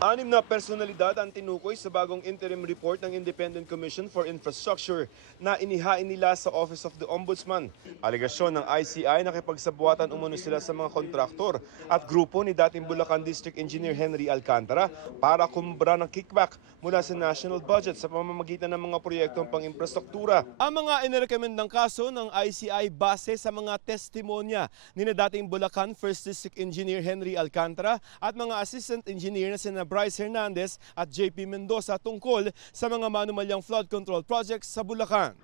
Anim na personalidad ang tinukoy sa bagong interim report ng Independent Commission for Infrastructure na inihain nila sa Office of the Ombudsman. Alegasyon ng ICI na nakipagsabuatan umano sila sa mga kontraktor at grupo ni dating Bulacan District Engineer Henry Alcantara para kumbra ng kickback mula sa national budget sa pamamagitan ng mga proyektong pang-infrastruktura. Ang mga inirekomendang kaso ng ICI base sa mga testimonya ni na dating Bulacan First District Engineer Henry Alcantara at mga assistant engineer na sina Bryce Hernandez at JP Mendoza tungkol sa mga manumalyang flood control projects sa Bulacan.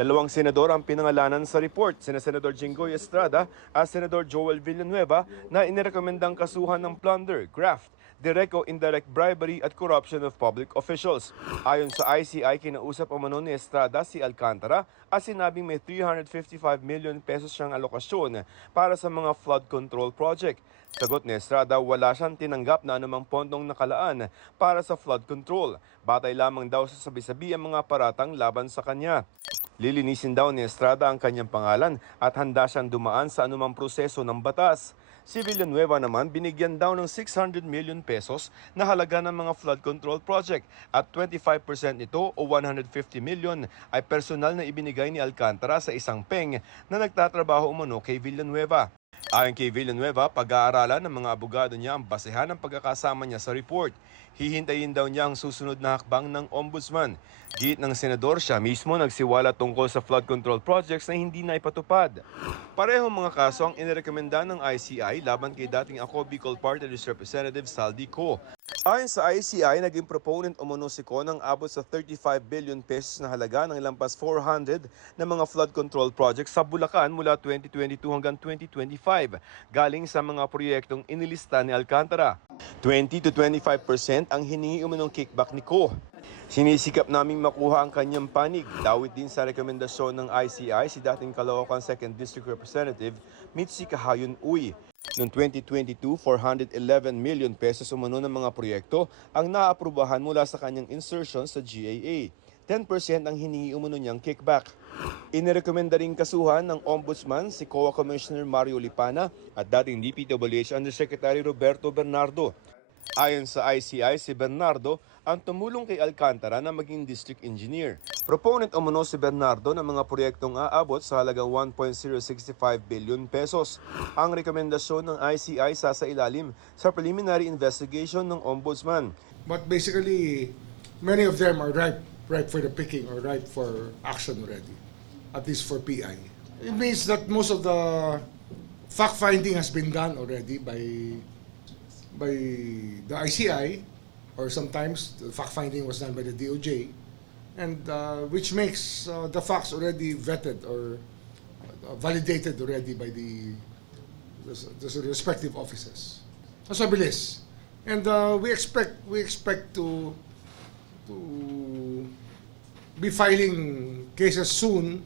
Dalawang senador ang pinangalanan sa report, sina Senador Jinggoy Estrada at Senador Joel Villanueva na inirekomendang kasuhan ng plunder, graft, direct o indirect bribery at corruption of public officials. Ayon sa ICI, kinausap umano ni Estrada si Alcantara at sinabing may 355 million pesos siyang alokasyon para sa mga flood control project. Sagot ni Estrada, wala siyang tinanggap na anumang pondong nakalaan para sa flood control. Batay lamang daw sa sabi-sabi ang mga paratang laban sa kanya. Lilinisin daw ni Estrada ang kanyang pangalan at handa siyang dumaan sa anumang proseso ng batas. Si Villanueva naman binigyan daw ng 600 million pesos na halaga ng mga flood control project at 25% nito o 150 million ay personal na ibinigay ni Alcantara sa isang peng na nagtatrabaho umano kay Villanueva. Ayon kay Villanueva, pag-aaralan ng mga abogado niya ang basehan ng pagkakasama niya sa report. Hihintayin daw niya ang susunod na hakbang ng ombudsman. Giit ng senador, siya mismo nagsiwala tungkol sa flood control projects na hindi na ipatupad. Parehong mga kaso ang inirekomenda ng ICI laban kay dating Ako Bicol Party List Representative Saldi Co. Ayon sa ICI, naging proponent umano si Ko ng abot sa 35 billion pesos na halaga ng lampas 400 na mga flood control projects sa Bulacan mula 2022 hanggang 2025, galing sa mga proyektong inilista ni Alcantara. 20 to 25% ang hiningi umanong kickback ni Ko. Sinisikap naming makuha ang kanyang panig. Dawit din sa rekomendasyon ng ICI si dating Caloocan 2nd District Representative Mitzi Kahayon Uy. Noong 2022, 411 million pesos umano ng mga proyekto ang naaprubahan mula sa kanyang insertion sa GAA. 10% ang hiningi umano niyang kickback. Inirekomenda ring kasuhan ng Ombudsman si COA Commissioner Mario Lipana at dating DPWH Undersecretary Roberto Bernardo. Ayon sa ICI, si Bernardo ang tumulong kay Alcantara na maging district engineer. Proponent umano si Bernardo ng mga proyektong aabot sa halagang 1.065 billion pesos. Ang rekomendasyon ng ICI sasailalim sa preliminary investigation ng Ombudsman. But basically, many of them are ripe for the picking or ripe for action already, at least for PI. It means that most of the fact-finding has been done already by the ICI, or sometimes the fact-finding was done by the DOJ, and which makes the facts already vetted or validated already by the respective offices. So bilis. And we expect to be filing cases soon